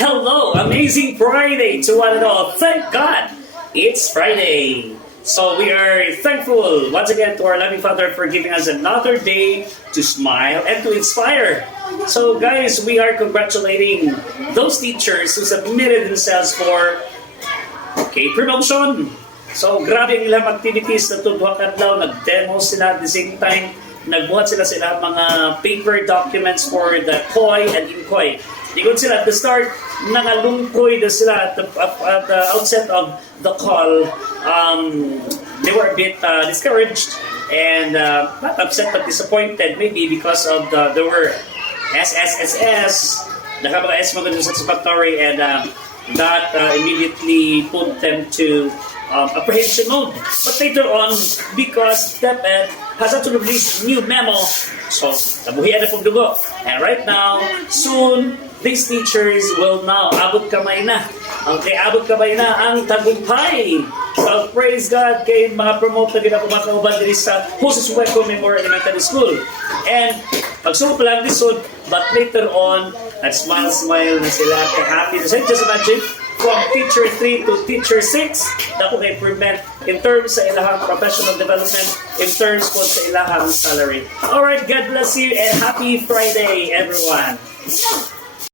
Hello, amazing Friday to one and all. Thank God it's Friday. So we are thankful once again to our loving Father for giving us another day to smile and to inspire. So guys, we are congratulating those teachers who submitted themselves for K-promotion. So grabe ang ilang activities na tudwakan daw, nag-demo sila at the same time, nagbuhat sila sa ilang mga paper documents for the COI and INCOI. Ikot sila at the start, nangalungkoy na sila at the outset of the call. They were a bit discouraged and not upset but disappointed maybe because of there were SSSS, mga mga satisfactory and that immediately put them to apprehension mode. But later on, because DepEd has actually released new memo, so nabuhian na pong dugo. And right now, soon, these teachers will now abot kamay na. Okay, abot kamay na ang tagumpay. So praise God kay mga promote na ginapumakaubad din sa Jose Sueco Memorial Elementary School. And pagsunod pa lang lisod, but later on, nag-smile na sila. Kaya happy na sila. Just imagine, from teacher 3 to teacher 6, na kung improvement in terms sa ilahang professional development, in terms po sa ilahang salary. Alright, God bless you and happy Friday, everyone.